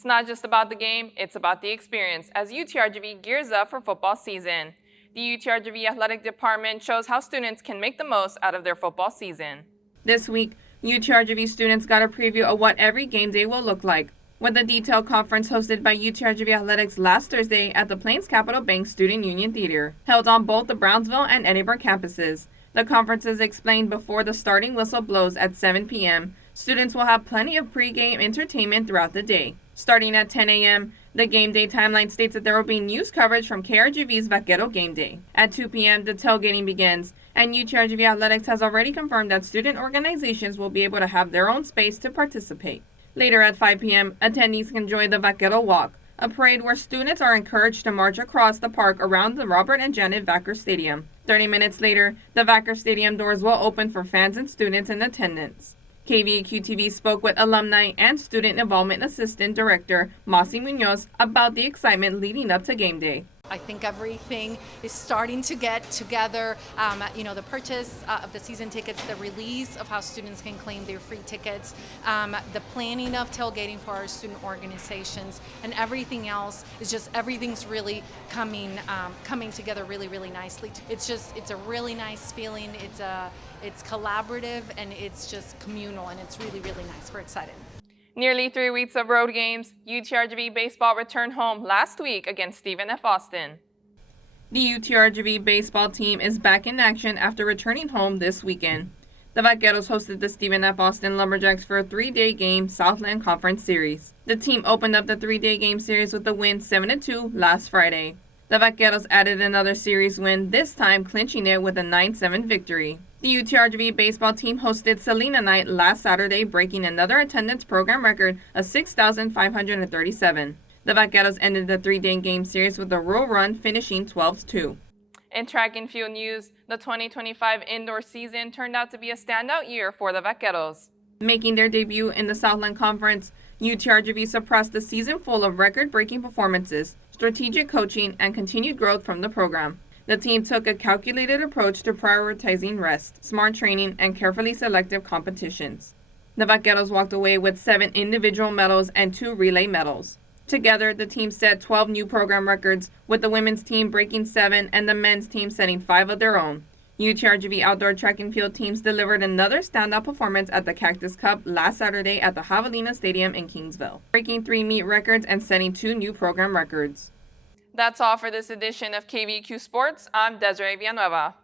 It's not just about the game, it's about the experience as UTRGV gears up for football season. The UTRGV Athletic Department shows how students can make the most out of their football season. This week, UTRGV students got a preview of what every game day will look like, with a detailed conference hosted by UTRGV Athletics last Thursday at the Plains Capital Bank Student Union Theater, held on both the Brownsville and Edinburgh campuses. The conference is explained before the starting whistle blows at 7 p.m. Students will have plenty of pregame entertainment throughout the day. Starting at 10 a.m., the game day timeline states that there will be news coverage from KRGV's Vaquero Game Day. At 2 p.m., the tailgating begins, and UTRGV Athletics has already confirmed that student organizations will be able to have their own space to participate. Later at 5 p.m., attendees can join the Vaquero Walk, a parade where students are encouraged to march across the park around the Robert and Janet Vacker Stadium. 30 minutes later, the Vacker Stadium doors will open for fans and students in attendance. KVAQ TV spoke with Alumni and Student Involvement Assistant Director Mossy Munoz about the excitement leading up to game day. I think everything is starting to get together. The purchase of the season tickets, the release of how students can claim their free tickets, the planning of tailgating for our student organizations, and everything else is just everything's really coming together really nicely. It's a really nice feeling. It's collaborative and it's just communal and it's really nice. We're excited. Nearly 3 weeks of road games, UTRGV baseball returned home last week against Stephen F. Austin. The UTRGV baseball team is back in action after returning home this weekend. The Vaqueros hosted the Stephen F. Austin Lumberjacks for a 3-day game Southland Conference Series. The team opened up the 3-day game series with a win 7-2 last Friday. The Vaqueros added another series win, this time clinching it with a 9-7 victory. The UTRGV baseball team hosted Salina Night last Saturday, breaking another attendance program record of 6,537. The Vaqueros ended the 3-day game series with a rural run, finishing 12-2. In track and field news, the 2025 indoor season turned out to be a standout year for the Vaqueros. Making their debut in the Southland Conference, UTRGV surpassed a season full of record-breaking performances, strategic coaching, and continued growth from the program. The team took a calculated approach to prioritizing rest, smart training, and carefully selective competitions. The Vaqueros walked away with 7 individual medals and 2 relay medals. Together, the team set 12 new program records, with the women's team breaking 7 and the men's team setting 5 of their own. UTRGV outdoor track and field teams delivered another standout performance at the Cactus Cup last Saturday at the Javelina Stadium in Kingsville, breaking 3 meet records and setting 2 new program records. That's all for this edition of KVAQ Sports. I'm Desiree Villanueva.